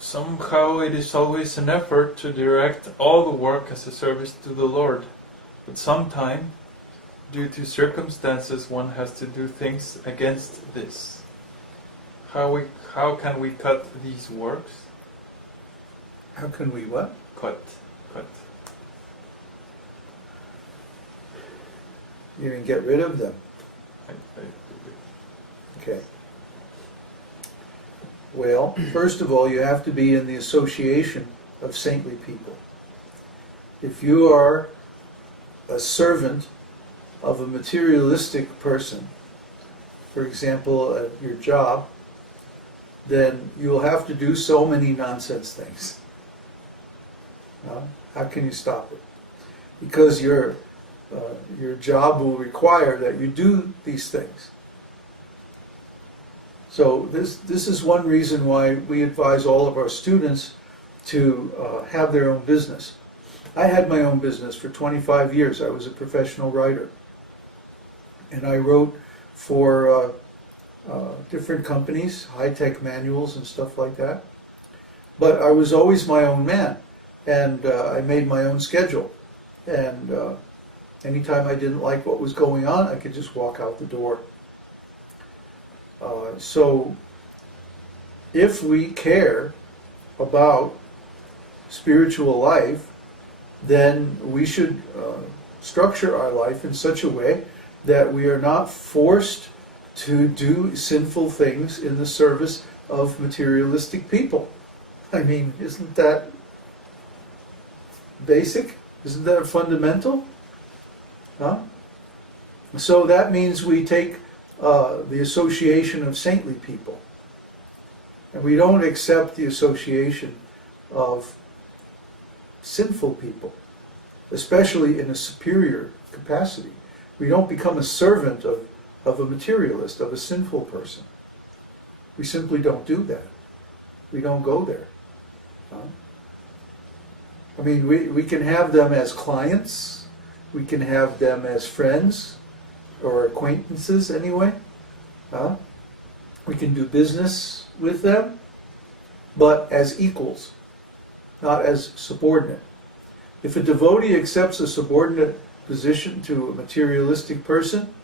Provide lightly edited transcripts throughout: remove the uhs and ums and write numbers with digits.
somehow it is always an effort to direct all the work as a service to the Lord. But sometimes, due to circumstances, one has to do things against this. How can we cut these works? How can we what? Cut. You mean get rid of them? Okay. Well, first of all, you have to be in the association of saintly people. If you are a servant of a materialistic person, for example, at your job, then you'll have to do so many nonsense things. How can you stop it? Because your job will require that you do these things. So this is one reason why we advise all of our students to have their own business. I had my own business for 25 years. I was a professional writer. And I wrote for different companies, high-tech manuals and stuff like that. But I was always my own man. And I made my own schedule. And anytime I didn't like what was going on, I could just walk out the door. So if we care about spiritual life, then we should structure our life in such a way that we are not forced to do sinful things in the service of materialistic people. I mean, isn't that basic? Isn't that fundamental? So that means we take the association of saintly people. And we don't accept the association of sinful people, especially in a superior capacity. We don't become a servant of a materialist, of a sinful person. We simply don't do that. We don't go there. I mean, we can have them as clients, we can have them as friends, or acquaintances anyway. We can do business with them, but as equals, not as subordinate. If a devotee accepts a subordinate position to a materialistic person,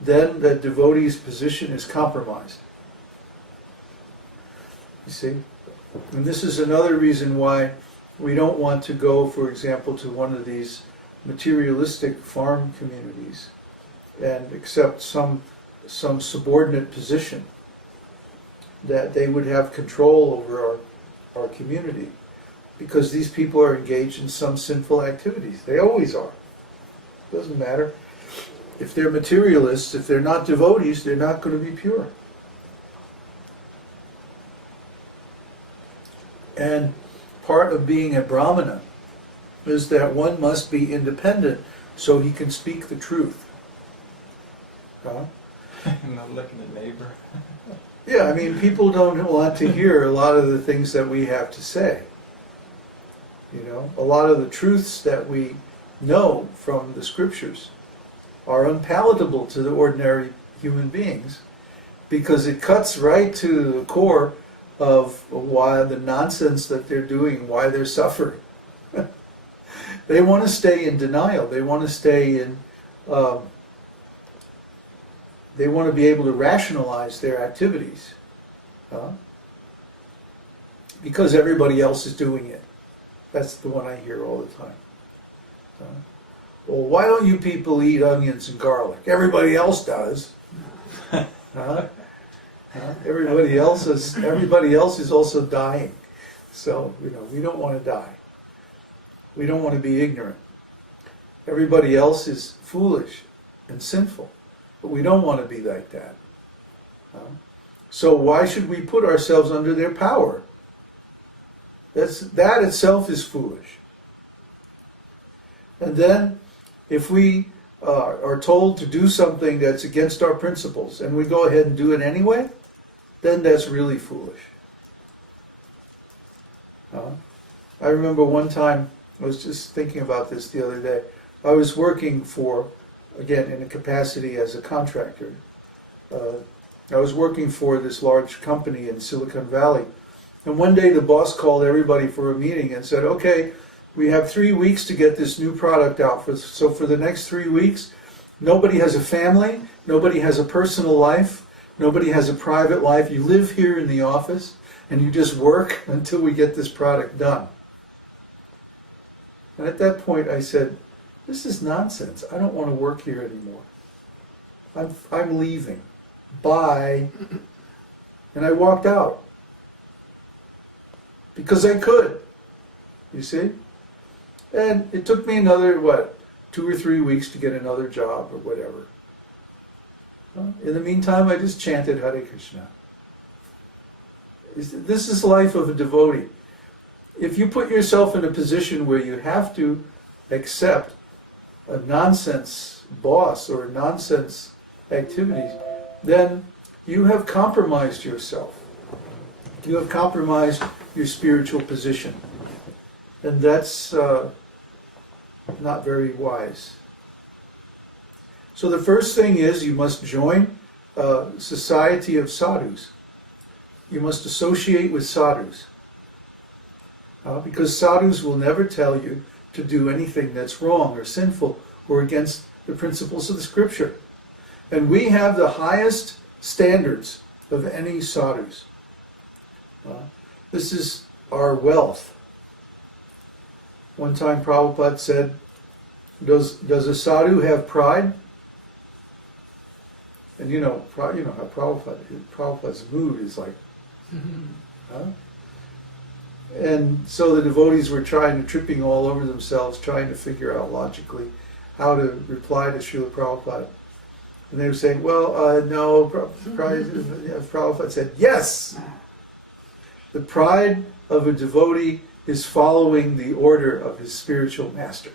then that devotee's position is compromised. You see? And this is another reason why we don't want to go, for example, to one of these materialistic farm communities and accept some subordinate position, that they would have control over our community, because these people are engaged in some sinful activities. They always are. Doesn't matter. If they're materialists, if they're not devotees, they're not going to be pure. And part of being a brahmana is that one must be independent so he can speak the truth. Not like the neighbor. Yeah, I mean, people don't want to hear a lot of the things that we have to say. You know, a lot of the truths that we know from the scriptures are unpalatable to the ordinary human beings, because it cuts right to the core of why the nonsense that they're doing, why they're suffering. They want to stay in denial. They want to stay in they want to be able to rationalize their activities because everybody else is doing it. That's the one I hear all the time. Well, why don't you people eat onions and garlic? Everybody else does. Everybody else is also dying. So, we don't want to die. We don't want to be ignorant. Everybody else is foolish and sinful. But we don't want to be like that. So why should we put ourselves under their power? That itself is foolish. And then, if we are told to do something that's against our principles, and we go ahead and do it anyway, then that's really foolish. I remember one time, I was just thinking about this the other day, I was working again, in a capacity as a contractor. I was working for this large company in Silicon Valley, And one day the boss called everybody for a meeting and said, okay, we have 3 weeks to get this new product out. So for the next 3 weeks, nobody has a family, nobody has a personal life, nobody has a private life. You live here in the office and you just work until we get this product done. And at that point I said, this is nonsense. I don't want to work here anymore. I'm leaving. Bye. And I walked out. Because I could. You see? And it took me another, 2 or 3 weeks to get another job or whatever. In the meantime, I just chanted Hare Krishna. This is the life of a devotee. If you put yourself in a position where you have to accept a nonsense boss or nonsense activities, then you have compromised yourself. You have compromised your spiritual position. And that's not very wise. So the first thing is you must join a society of sadhus. You must associate with sadhus. Because sadhus will never tell you to do anything that's wrong or sinful or against the principles of the scripture. And we have the highest standards of any sadhus. This is our wealth. One time Prabhupada said, does a sadhu have pride? And you know how Prabhupada's mood is like, huh? And so the devotees were tripping all over themselves, trying to figure out logically how to reply to Srila Prabhupada. And they were saying, well, no, Prabhupada said, yes! The pride of a devotee is following the order of his spiritual master.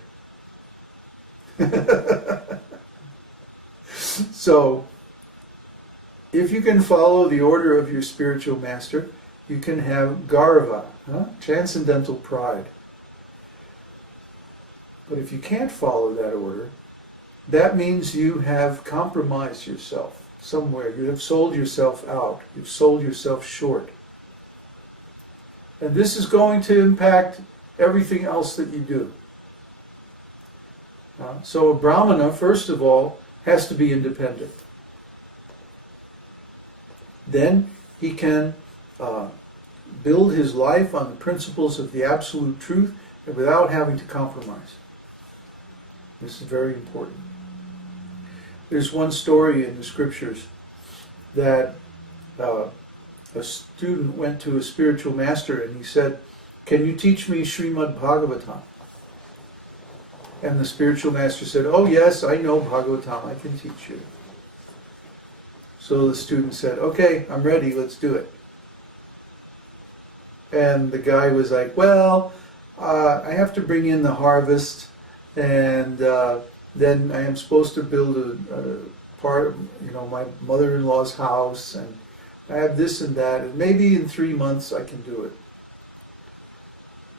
So, if you can follow the order of your spiritual master, you can have garva, transcendental pride. But if you can't follow that order, that means you have compromised yourself somewhere. You have sold yourself out. You've sold yourself short. And this is going to impact everything else that you do. So a brahmana, first of all, has to be independent. Then he can build his life on the principles of the absolute truth and without having to compromise. This is very important. There's one story in the scriptures that a student went to a spiritual master and he said, can you teach me Srimad Bhagavatam? And the spiritual master said, oh yes, I know Bhagavatam, I can teach you. So the student said, okay, I'm ready, let's do it. And the guy was like, well, I have to bring in the harvest, and then I am supposed to build a part of, my mother-in-law's house, and I have this and that, and maybe in 3 months I can do it.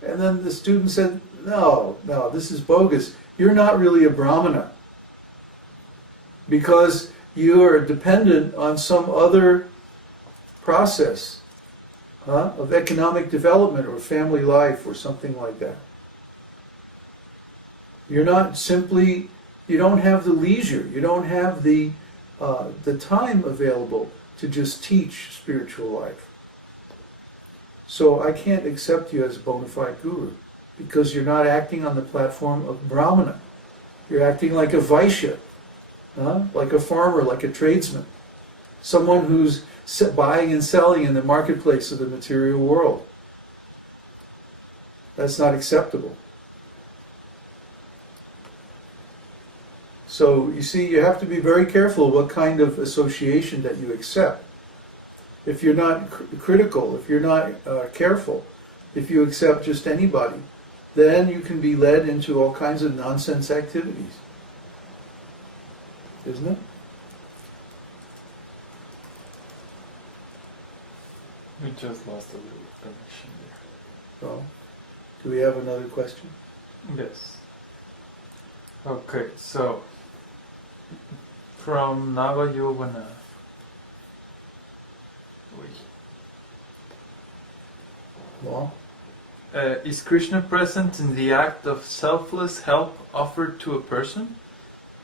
And then the student said, no, this is bogus. You're not really a brahmana, because you are dependent on some other process of economic development or family life or something like that. You're not simply, you don't have the leisure, you don't have the time available to just teach spiritual life. So I can't accept you as a bona fide guru, because you're not acting on the platform of brahmana. You're acting like a vaishya, like a farmer, like a tradesman, someone who's buying and selling in the marketplace of the material world. That's not acceptable. So you see, you have to be very careful what kind of association that you accept. If you're not critical, if you're not careful, if you accept just anybody, then you can be led into all kinds of nonsense activities. Isn't it? We just lost a little connection there. So, do we have another question? Yes. Okay, so from Nava Yovana. Well, Is Krishna present in the act of selfless help offered to a person?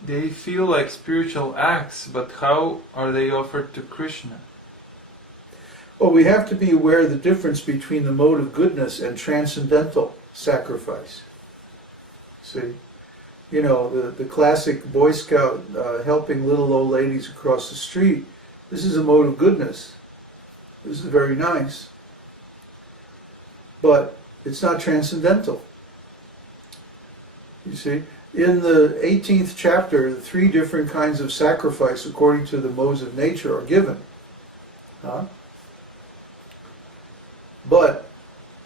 They feel like spiritual acts, but how are they offered to Krishna? well, we have to be aware of the difference between the mode of goodness and transcendental sacrifice. See? You know, the classic Boy Scout helping little old ladies across the street. This is a mode of goodness. This is very nice. But it's not transcendental. You see? In the 18th chapter, the 3 different kinds of sacrifice according to the modes of nature are given. Huh? But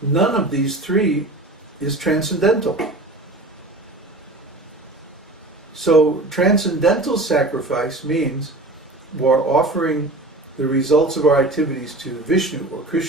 none of these 3 is transcendental. So transcendental sacrifice means we're offering the results of our activities to Vishnu or Krishna.